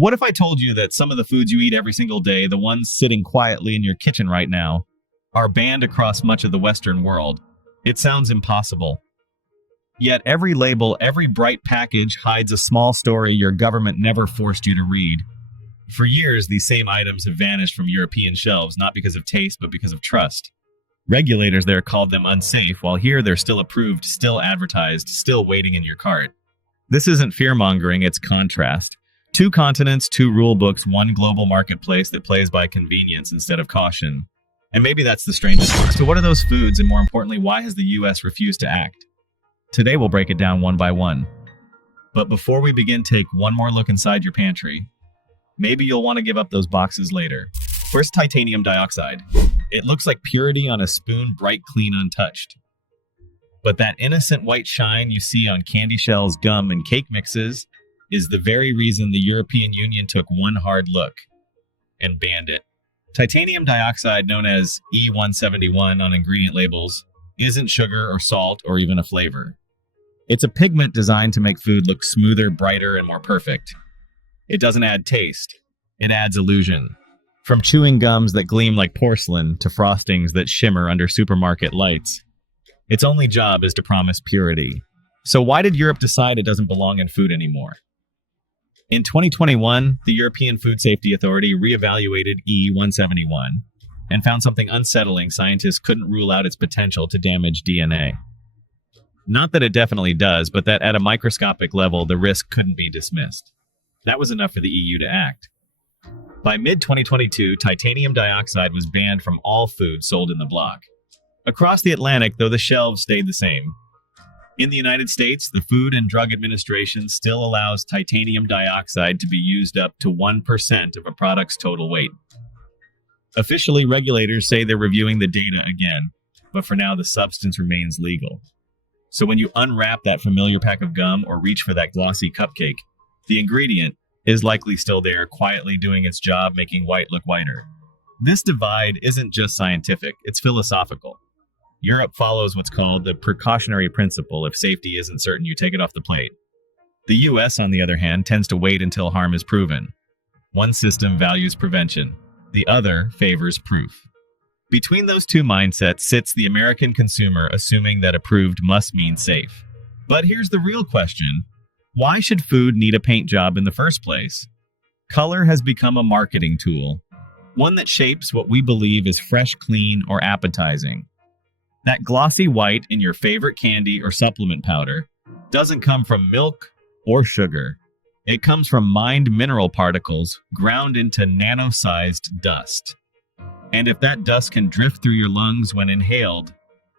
What if I told you that some of the foods you eat every single day, the ones sitting quietly in your kitchen right now, are banned across much of the Western world? It sounds impossible. Yet every label, every bright package hides a small story your government never forced you to read. For years, these same items have vanished from European shelves, not because of taste, but because of trust. Regulators there called them unsafe, while here they're still approved, still advertised, still waiting in your cart. This isn't fear-mongering, it's contrast. 2 continents, 2 rule books, 1 global marketplace that plays by convenience instead of caution. And maybe that's the strangest part. So what are those foods, and more importantly, why has the US refused to act? Today we'll break it down one by one. But before we begin, take one more look inside your pantry. Maybe you'll want to give up those boxes later. First, titanium dioxide. It looks like purity on a spoon, bright, clean, untouched. But that innocent white shine you see on candy shells, gum, and cake mixes is the very reason the European Union took one hard look and banned it. Titanium dioxide, known as E171 on ingredient labels, isn't sugar or salt or even a flavor. It's a pigment designed to make food look smoother, brighter, and more perfect. It doesn't add taste. It adds illusion. From chewing gums that gleam like porcelain to frostings that shimmer under supermarket lights, its only job is to promise purity. So why did Europe decide it doesn't belong in food anymore? In 2021, the European Food Safety Authority reevaluated E171 and found something unsettling. Scientists couldn't rule out its potential to damage DNA. Not that it definitely does, but that at a microscopic level, the risk couldn't be dismissed. That was enough for the EU to act. By mid-2022, titanium dioxide was banned from all food sold in the bloc. Across the Atlantic, though, the shelves stayed the same. In the United States, the Food and Drug Administration still allows titanium dioxide to be used up to 1% of a product's total weight. Officially, regulators say they're reviewing the data again, but for now the substance remains legal. So when you unwrap that familiar pack of gum or reach for that glossy cupcake, the ingredient is likely still there, quietly doing its job, making white look whiter. This divide isn't just scientific, it's philosophical. Europe follows what's called the precautionary principle. If safety isn't certain, you take it off the plate. The US, on the other hand, tends to wait until harm is proven. One system values prevention. The other favors proof. Between those two mindsets sits the American consumer, assuming that approved must mean safe. But here's the real question. Why should food need a paint job in the first place? Color has become a marketing tool, one that shapes what we believe is fresh, clean, or appetizing. That glossy white in your favorite candy or supplement powder doesn't come from milk or sugar. It comes from mined mineral particles ground into nano-sized dust. And if that dust can drift through your lungs when inhaled,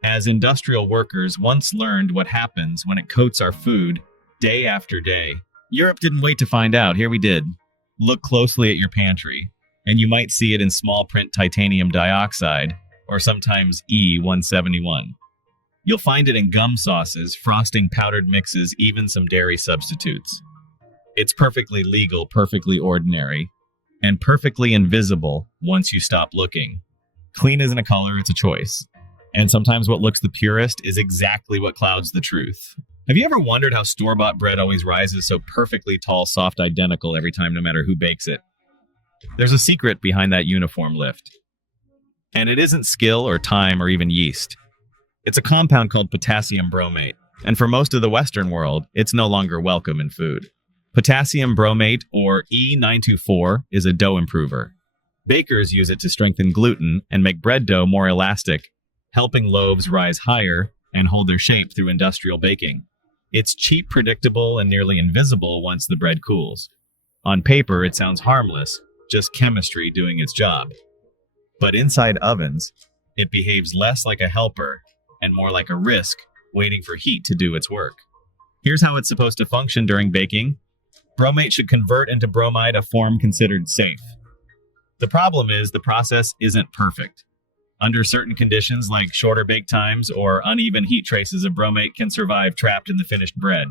as industrial workers once learned what happens when it coats our food day after day. Europe didn't wait to find out. Here we did. Look closely at your pantry, and you might see it in small print titanium dioxide, or sometimes E171. You'll find it in gum sauces, frosting, powdered mixes, even some dairy substitutes. It's perfectly legal, perfectly ordinary, and perfectly invisible once you stop looking. Clean isn't a color, it's a choice. And sometimes what looks the purest is exactly what clouds the truth. Have you ever wondered how store-bought bread always rises so perfectly tall, soft, identical every time, no matter who bakes it? There's a secret behind that uniform lift. And it isn't skill or time or even yeast. It's a compound called potassium bromate. And for most of the Western world, it's no longer welcome in food. Potassium bromate, or E924, is a dough improver. Bakers use it to strengthen gluten and make bread dough more elastic, helping loaves rise higher and hold their shape through industrial baking. It's cheap, predictable, and nearly invisible once the bread cools. On paper, it sounds harmless, just chemistry doing its job. But inside ovens, it behaves less like a helper and more like a risk waiting for heat to do its work. Here's how it's supposed to function during baking. Bromate should convert into bromide, a form considered safe. The problem is the process isn't perfect. Under certain conditions like shorter bake times or uneven heat, traces of bromate can survive trapped in the finished bread.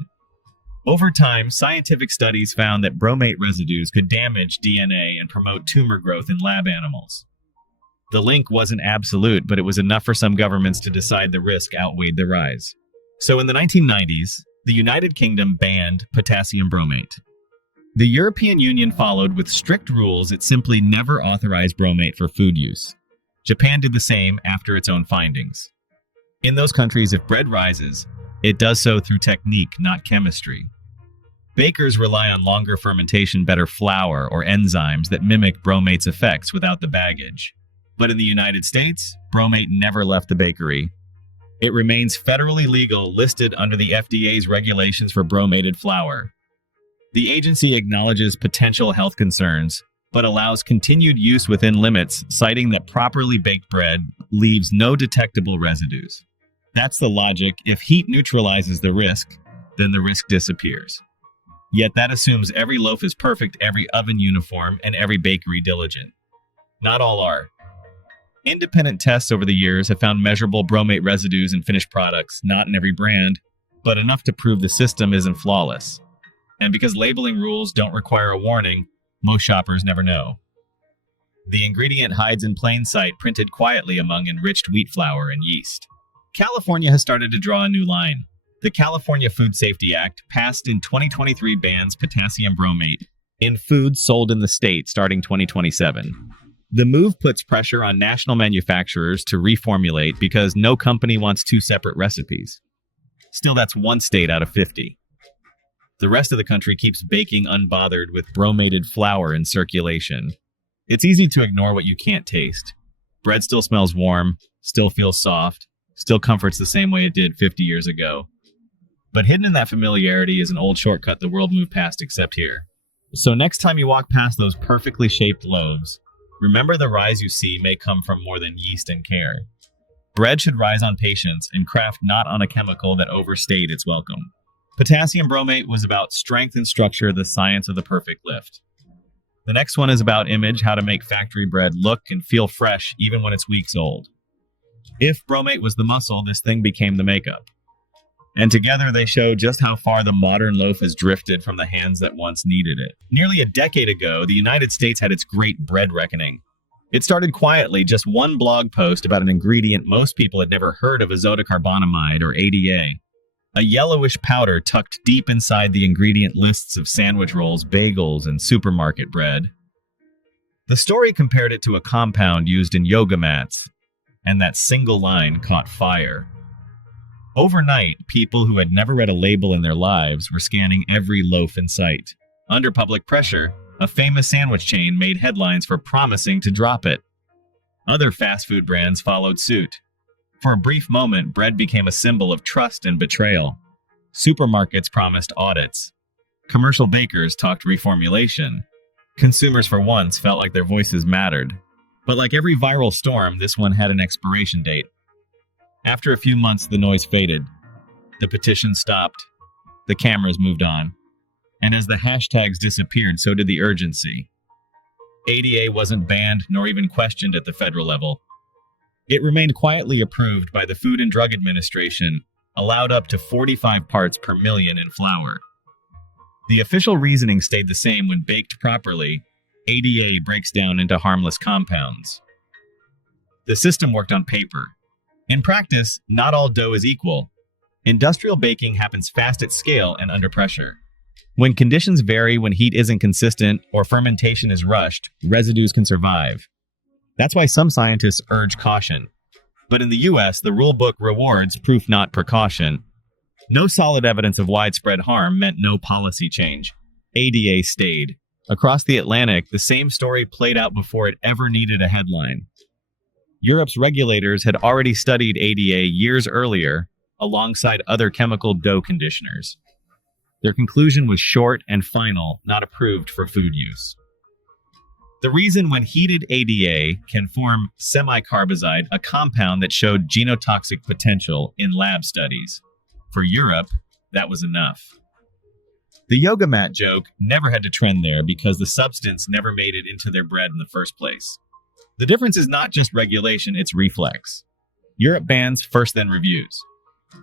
Over time, scientific studies found that bromate residues could damage DNA and promote tumor growth in lab animals. The link wasn't absolute, but it was enough for some governments to decide the risk outweighed the rise. So in the 1990s, the United Kingdom banned potassium bromate. The European Union followed with strict rules. It simply never authorized bromate for food use. Japan did the same after its own findings. In those countries, if bread rises, it does so through technique, not chemistry. Bakers rely on longer fermentation, better flour, or enzymes that mimic bromate's effects without the baggage. But in the United States, bromate never left the bakery. It remains federally legal, listed under the FDA's regulations for bromated flour. The agency acknowledges potential health concerns, but allows continued use within limits, citing that properly baked bread leaves no detectable residues. That's the logic. If heat neutralizes the risk, then the risk disappears. Yet that assumes every loaf is perfect, every oven uniform, and every bakery diligent. Not all are. Independent tests over the years have found measurable bromate residues in finished products, not in every brand, but enough to prove the system isn't flawless. And because labeling rules don't require a warning, most shoppers never know. The ingredient hides in plain sight, printed quietly among enriched wheat flour and yeast. California has started to draw a new line. The California Food Safety Act, passed in 2023, bans potassium bromate in foods sold in the state starting 2027. The move puts pressure on national manufacturers to reformulate because no company wants two separate recipes. Still, that's one state out of 50. The rest of the country keeps baking unbothered with bromated flour in circulation. It's easy to ignore what you can't taste. Bread still smells warm, still feels soft, still comforts the same way it did 50 years ago. But hidden in that familiarity is an old shortcut the world moved past except here. So next time you walk past those perfectly shaped loaves, remember the rise you see may come from more than yeast and care. Bread should rise on patience and craft not on a chemical that overstayed its welcome. Potassium bromate was about strength and structure, the science of the perfect lift. The next one is about image, how to make factory bread look and feel fresh even when it's weeks old. If bromate was the muscle, this thing became the makeup. And together they show just how far the modern loaf has drifted from the hands that once needed it. Nearly a decade ago, the United States had its great bread reckoning. It started quietly, just one blog post about an ingredient most people had never heard of, azotocarbonamide, or ADA. A yellowish powder tucked deep inside the ingredient lists of sandwich rolls, bagels, and supermarket bread. The story compared it to a compound used in yoga mats, and that single line caught fire. Overnight, people who had never read a label in their lives were scanning every loaf in sight. Under public pressure, a famous sandwich chain made headlines for promising to drop it. Other fast food brands followed suit. For a brief moment, bread became a symbol of trust and betrayal. Supermarkets promised audits. Commercial bakers talked reformulation. Consumers for once felt like their voices mattered. But like every viral storm, this one had an expiration date. After a few months, the noise faded. The petition stopped. The cameras moved on. And as the hashtags disappeared, so did the urgency. ADA wasn't banned nor even questioned at the federal level. It remained quietly approved by the Food and Drug Administration, allowed up to 45 parts per million in flour. The official reasoning stayed the same: when baked properly, ADA breaks down into harmless compounds. The system worked on paper. In practice, not all dough is equal. Industrial baking happens fast at scale and under pressure. When conditions vary, when heat isn't consistent, or fermentation is rushed, residues can survive. That's why some scientists urge caution. But in the US, the rule book rewards proof, not precaution. No solid evidence of widespread harm meant no policy change. ADA stayed. Across the Atlantic, the same story played out before it ever needed a headline. Europe's regulators had already studied ADA years earlier, alongside other chemical dough conditioners. Their conclusion was short and final, not approved for food use. The reason: when heated, ADA can form semicarbazide, a compound that showed genotoxic potential in lab studies. For Europe, that was enough. The yoga mat joke never had to trend there because the substance never made it into their bread in the first place. The difference is not just regulation, it's reflex. Europe bans first, then reviews.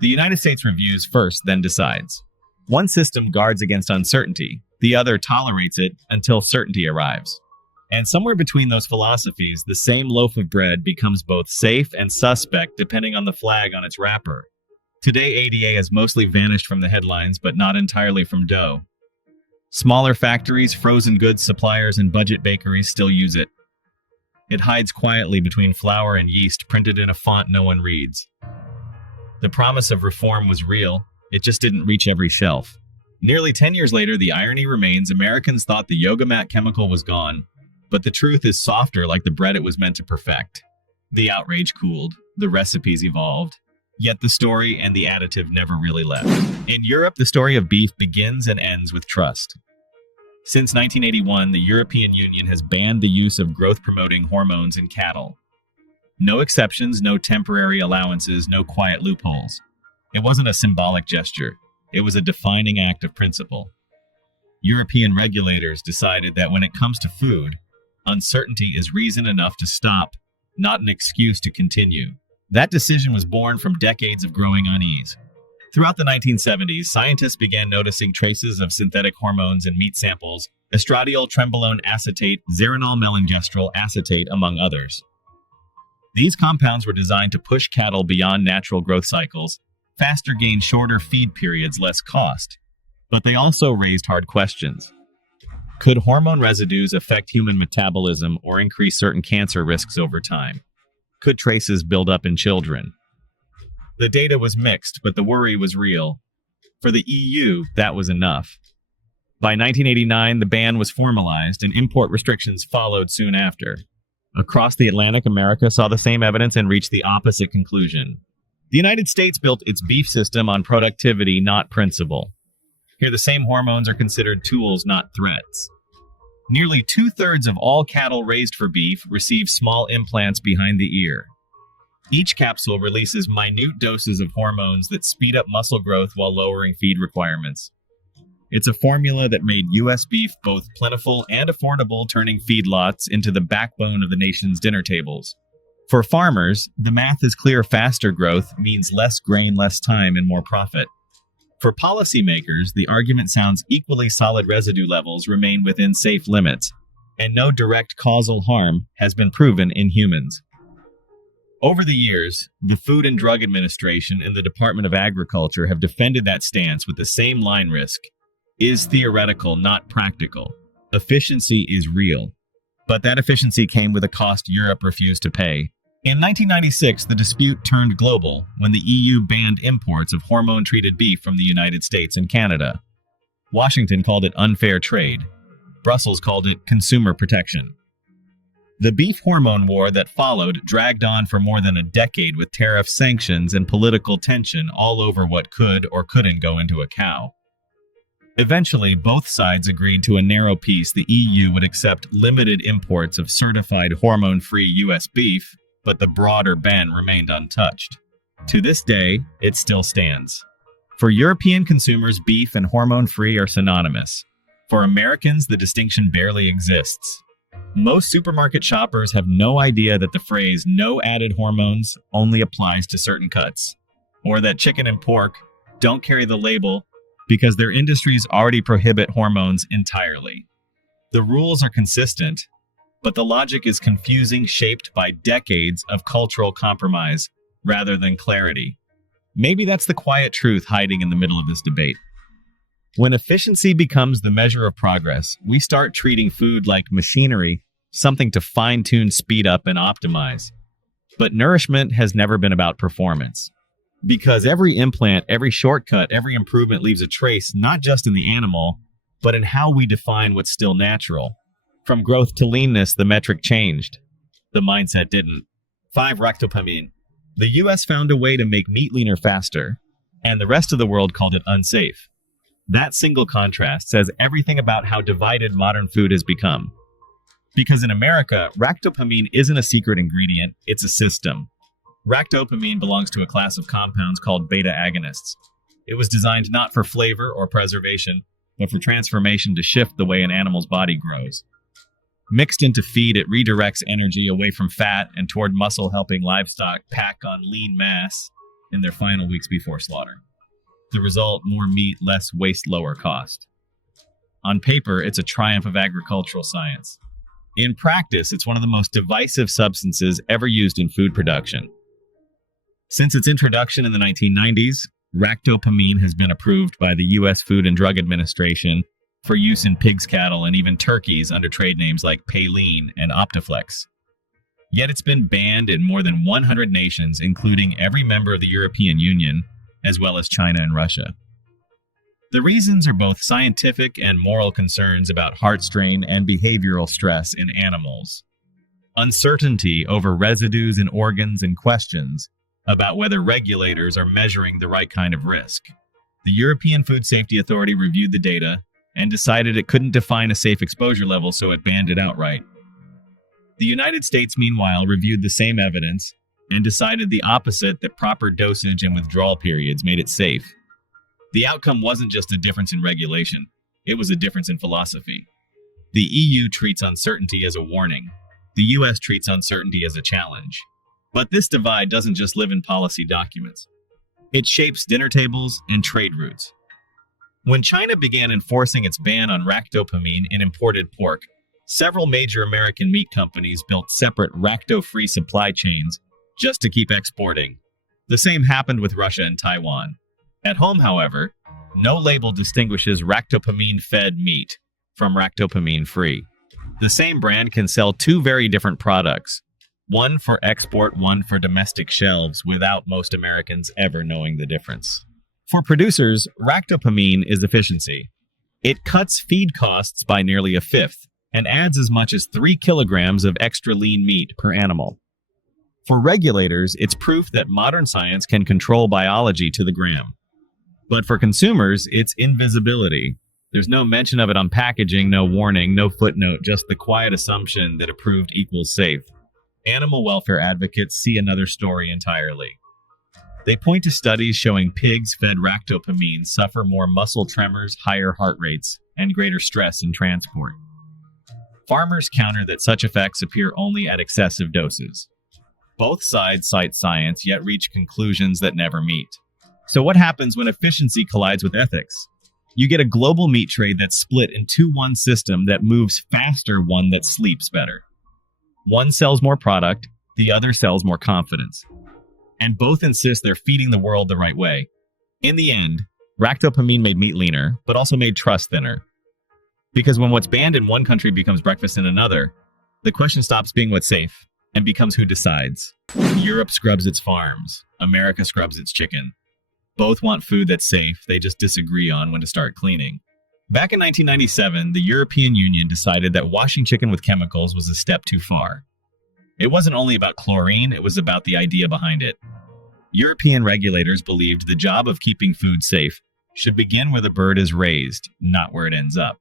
The United States reviews first, then decides. One system guards against uncertainty, the other tolerates it until certainty arrives. And somewhere between those philosophies, the same loaf of bread becomes both safe and suspect depending on the flag on its wrapper. Today, ADA has mostly vanished from the headlines, but not entirely from dough. Smaller factories, frozen goods suppliers, and budget bakeries still use it. It hides quietly between flour and yeast, printed in a font no one reads. The promise of reform was real, it just didn't reach every shelf. Nearly 10 years later, the irony remains: Americans thought the yoga mat chemical was gone, but the truth is softer, like the bread it was meant to perfect. The outrage cooled, the recipes evolved, yet the story and the additive never really left. In Europe, the story of beef begins and ends with trust. Since 1981, the European Union has banned the use of growth-promoting hormones in cattle. No exceptions, no temporary allowances, no quiet loopholes. It wasn't a symbolic gesture. It was a defining act of principle. European regulators decided that when it comes to food, uncertainty is reason enough to stop, not an excuse to continue. That decision was born from decades of growing unease. Throughout the 1970s, scientists began noticing traces of synthetic hormones in meat samples: estradiol trenbolone acetate, zeranol melangestrol acetate, among others. These compounds were designed to push cattle beyond natural growth cycles, faster gain, shorter feed periods, less cost. But they also raised hard questions. Could hormone residues affect human metabolism or increase certain cancer risks over time? Could traces build up in children? The data was mixed, but the worry was real. For the EU, that was enough. By 1989, the ban was formalized, and import restrictions followed soon after. Across the Atlantic, America saw the same evidence and reached the opposite conclusion. The United States built its beef system on productivity, not principle. Here, the same hormones are considered tools, not threats. Nearly 2/3 of all cattle raised for beef receive small implants behind the ear. Each capsule releases minute doses of hormones that speed up muscle growth while lowering feed requirements. It's a formula that made U.S. beef both plentiful and affordable, turning feedlots into the backbone of the nation's dinner tables. For farmers, the math is clear: faster growth means less grain, less time, and more profit. For policymakers, the argument sounds equally solid: residue levels remain within safe limits, and no direct causal harm has been proven in humans. Over the years, the Food and Drug Administration and the Department of Agriculture have defended that stance with the same line: risk is theoretical, not practical. Efficiency is real. But that efficiency came with a cost Europe refused to pay. In 1996, the dispute turned global when the EU banned imports of hormone-treated beef from the United States and Canada. Washington called it unfair trade. Brussels called it consumer protection. The beef hormone war that followed dragged on for more than a decade, with tariff sanctions and political tension all over what could or couldn't go into a cow. Eventually, both sides agreed to a narrow peace. The EU would accept limited imports of certified hormone-free U.S. beef, but the broader ban remained untouched. To this day, it still stands. For European consumers, beef and hormone-free are synonymous. For Americans, the distinction barely exists. Most supermarket shoppers have no idea that the phrase "no added hormones" only applies to certain cuts, or that chicken and pork don't carry the label because their industries already prohibit hormones entirely. The rules are consistent, but the logic is confusing, shaped by decades of cultural compromise rather than clarity. Maybe that's the quiet truth hiding in the middle of this debate. When efficiency becomes the measure of progress, we start treating food like machinery, something to fine-tune, speed up, and optimize. But nourishment has never been about performance. Because every implant, every shortcut, every improvement leaves a trace, not just in the animal, but in how we define what's still natural. From growth to leanness, the metric changed. The mindset didn't. 5. Ractopamine. The US found a way to make meat leaner faster, and the rest of the world called it unsafe. That single contrast says everything about how divided modern food has become. Because in America, ractopamine isn't a secret ingredient, it's a system. Ractopamine belongs to a class of compounds called beta agonists. It was designed not for flavor or preservation, but for transformation to shift the way an animal's body grows. Mixed into feed, it redirects energy away from fat and toward muscle, helping livestock pack on lean mass in their final weeks before slaughter. The result: more meat, less waste, lower cost. On paper, it's a triumph of agricultural science. In practice, it's one of the most divisive substances ever used in food production. Since its introduction in the 1990s, ractopamine has been approved by the U.S. Food and Drug Administration for use in pigs, cattle, and even turkeys under trade names like Payleen and Optiflex. Yet it's been banned in more than 100 nations, including every member of the European Union, as well as China and Russia. The reasons are both scientific and moral concerns about heart strain and behavioral stress in animals, uncertainty over residues in organs, and questions about whether regulators are measuring the right kind of risk. The European Food Safety Authority reviewed the data and decided it couldn't define a safe exposure level, so it banned it outright. The United States, meanwhile, reviewed the same evidence and decided the opposite, that proper dosage and withdrawal periods made it safe. The outcome wasn't just a difference in regulation, it was a difference in philosophy. The EU treats uncertainty as a warning. The US treats uncertainty as a challenge. But this divide doesn't just live in policy documents. It shapes dinner tables and trade routes. When China began enforcing its ban on ractopamine in imported pork, several major American meat companies built separate racto-free supply chains just to keep exporting. The same happened with Russia and Taiwan. At home, however, no label distinguishes ractopamine-fed meat from ractopamine-free. The same brand can sell two very different products, one for export, one for domestic shelves, without most Americans ever knowing the difference. For producers, ractopamine is efficiency. It cuts feed costs by nearly a fifth and adds as much as 3 kilograms of extra lean meat per animal. For regulators, it's proof that modern science can control biology to the gram. But for consumers, it's invisibility. There's no mention of it on packaging, no warning, no footnote, just the quiet assumption that approved equals safe. Animal welfare advocates see another story entirely. They point to studies showing pigs fed ractopamine suffer more muscle tremors, higher heart rates, and greater stress in transport. Farmers counter that such effects appear only at excessive doses. Both sides cite science, yet reach conclusions that never meet. So what happens when efficiency collides with ethics? You get a global meat trade that's split into one system that moves faster, one that sleeps better. One sells more product, the other sells more confidence. And both insist they're feeding the world the right way. In the end, ractopamine made meat leaner, but also made trust thinner. Because when what's banned in one country becomes breakfast in another, the question stops being what's safe and becomes who decides. Europe scrubs its farms. America scrubs its chicken. Both want food that's safe, they just disagree on when to start cleaning. Back in 1997, the European Union decided that washing chicken with chemicals was a step too far. It wasn't only about chlorine, it was about the idea behind it. European regulators believed the job of keeping food safe should begin where the bird is raised, not where it ends up.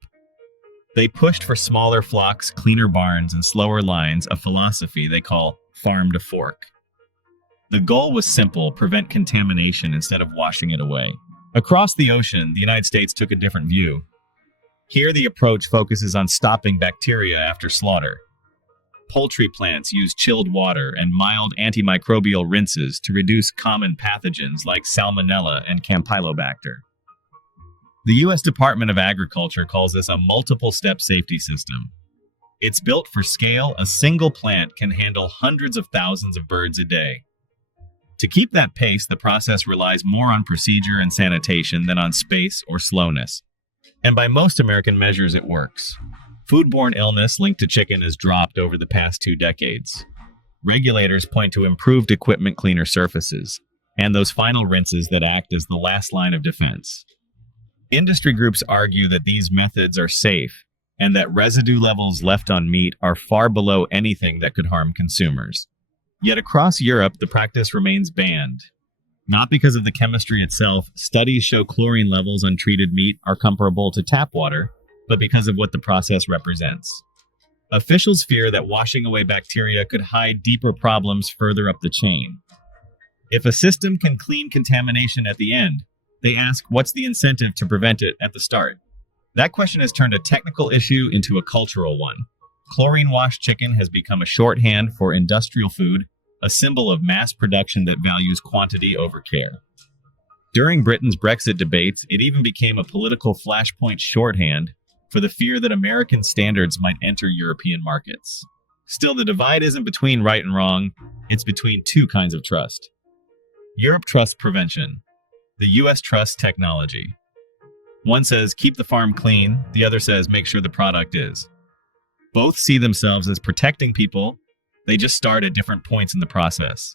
They pushed for smaller flocks, cleaner barns, and slower lines, a philosophy they call farm to fork. The goal was simple: prevent contamination instead of washing it away. Across the ocean, the United States took a different view. Here, the approach focuses on stopping bacteria after slaughter. Poultry plants use chilled water and mild antimicrobial rinses to reduce common pathogens like Salmonella and Campylobacter. The U.S. Department of Agriculture calls this a multiple-step safety system. It's built for scale. A single plant can handle hundreds of thousands of birds a day. To keep that pace, the process relies more on procedure and sanitation than on space or slowness. And by most American measures, it works. Foodborne illness linked to chicken has dropped over the past 2 decades. Regulators point to improved equipment, cleaner surfaces, and those final rinses that act as the last line of defense. Industry groups argue that these methods are safe and that residue levels left on meat are far below anything that could harm consumers. Yet across Europe, the practice remains banned. Not because of the chemistry itself. Studies show chlorine levels on treated meat are comparable to tap water, but because of what the process represents. Officials fear that washing away bacteria could hide deeper problems further up the chain. If a system can clean contamination at the end, they ask, what's the incentive to prevent it at the start? That question has turned a technical issue into a cultural one. Chlorine-washed chicken has become a shorthand for industrial food, a symbol of mass production that values quantity over care. During Britain's Brexit debates, it even became a political flashpoint shorthand for the fear that American standards might enter European markets. Still, the divide isn't between right and wrong, it's between two kinds of trust. Europe trusts prevention. The US trusts technology. One says, keep the farm clean. The other says, make sure the product is. Both see themselves as protecting people. They just start at different points in the process.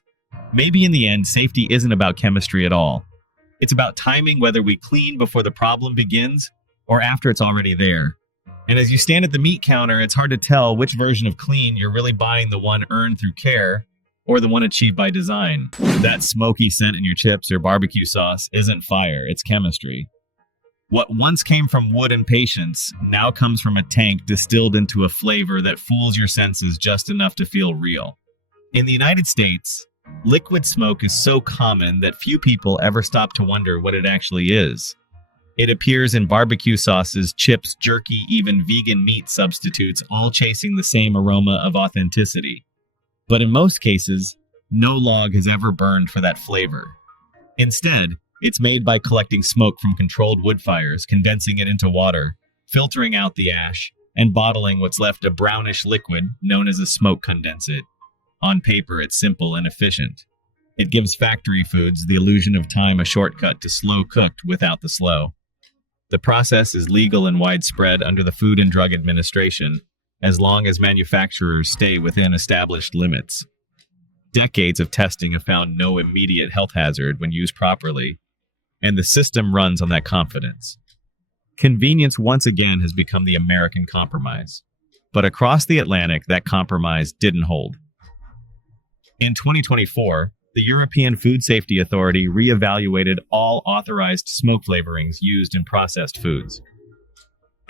Maybe in the end, safety isn't about chemistry at all. It's about timing, whether we clean before the problem begins or after it's already there. And as you stand at the meat counter, it's hard to tell which version of clean you're really buying, the one earned through care or the one achieved by design. That smoky scent in your chips or barbecue sauce isn't fire, it's chemistry. What once came from wood and patience now comes from a tank distilled into a flavor that fools your senses just enough to feel real. In the United States, liquid smoke is so common that few people ever stop to wonder what it actually is. It appears in barbecue sauces, chips, jerky, even vegan meat substitutes, all chasing the same aroma of authenticity. But in most cases, no log has ever burned for that flavor. Instead, it's made by collecting smoke from controlled wood fires, condensing it into water, filtering out the ash, and bottling what's left a brownish liquid known as a smoke condensate. On paper, it's simple and efficient. It gives factory foods the illusion of time, a shortcut to slow cooked without the slow. The process is legal and widespread under the Food and Drug Administration, as long as manufacturers stay within established limits. Decades of testing have found no immediate health hazard when used properly, and the system runs on that confidence. Convenience once again has become the American compromise. But across the Atlantic, that compromise didn't hold. In 2024, the European Food Safety Authority reevaluated all authorized smoke flavorings used in processed foods.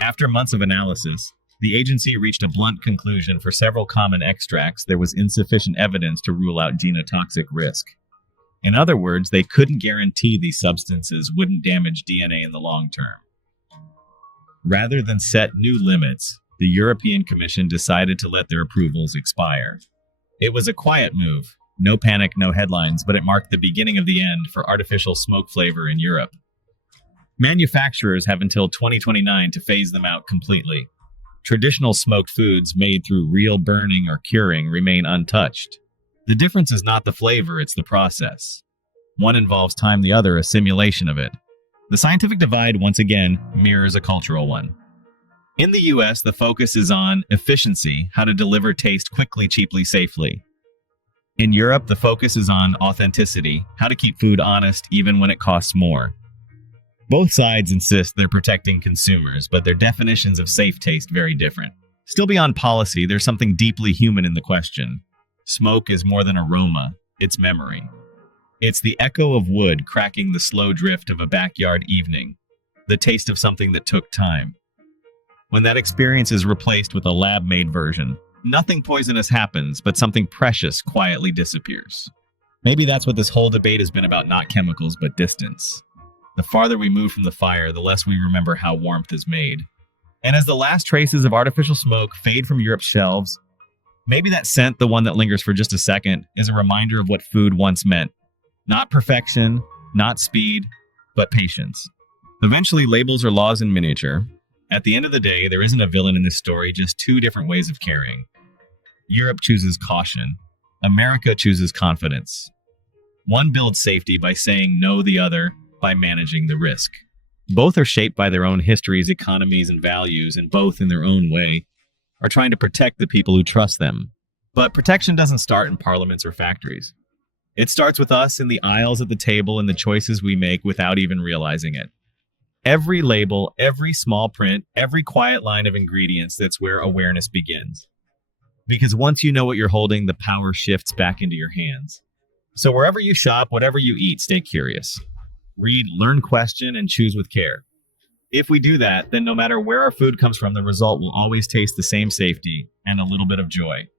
After months of analysis, the agency reached a blunt conclusion: for several common extracts, there was insufficient evidence to rule out genotoxic risk. In other words, they couldn't guarantee these substances wouldn't damage DNA in the long term. Rather than set new limits, the European Commission decided to let their approvals expire. It was a quiet move. No panic, no headlines, but it marked the beginning of the end for artificial smoke flavor in Europe. Manufacturers have until 2029 to phase them out completely. Traditional smoked foods made through real burning or curing remain untouched. The difference is not the flavor, it's the process. One involves time, the other a simulation of it. The scientific divide, once again, mirrors a cultural one. In the US, the focus is on efficiency, how to deliver taste quickly, cheaply, safely. In Europe, the focus is on authenticity, how to keep food honest even when it costs more. Both sides insist they're protecting consumers, but their definitions of safe taste very different. Still beyond policy, there's something deeply human in the question. Smoke is more than aroma, it's memory. It's the echo of wood cracking the slow drift of a backyard evening, the taste of something that took time. When that experience is replaced with a lab-made version, nothing poisonous happens, but something precious quietly disappears. Maybe that's what this whole debate has been about, not chemicals, but distance. The farther we move from the fire, the less we remember how warmth is made. And as the last traces of artificial smoke fade from Europe's shelves, maybe that scent, the one that lingers for just a second, is a reminder of what food once meant. Not perfection, not speed, but patience. Eventually, labels are laws in miniature. At the end of the day, there isn't a villain in this story, just two different ways of caring. Europe chooses caution. America chooses confidence. One builds safety by saying no, the other by managing the risk. Both are shaped by their own histories, economies, and values, and both, in their own way, are trying to protect the people who trust them. But protection doesn't start in parliaments or factories. It starts with us in the aisles at the table and the choices we make without even realizing it. Every label, every small print, every quiet line of ingredients, that's where awareness begins. Because once you know what you're holding, the power shifts back into your hands. So wherever you shop, whatever you eat, stay curious. Read, learn, question, and choose with care. If we do that, then no matter where our food comes from, the result will always taste the same: safety and a little bit of joy.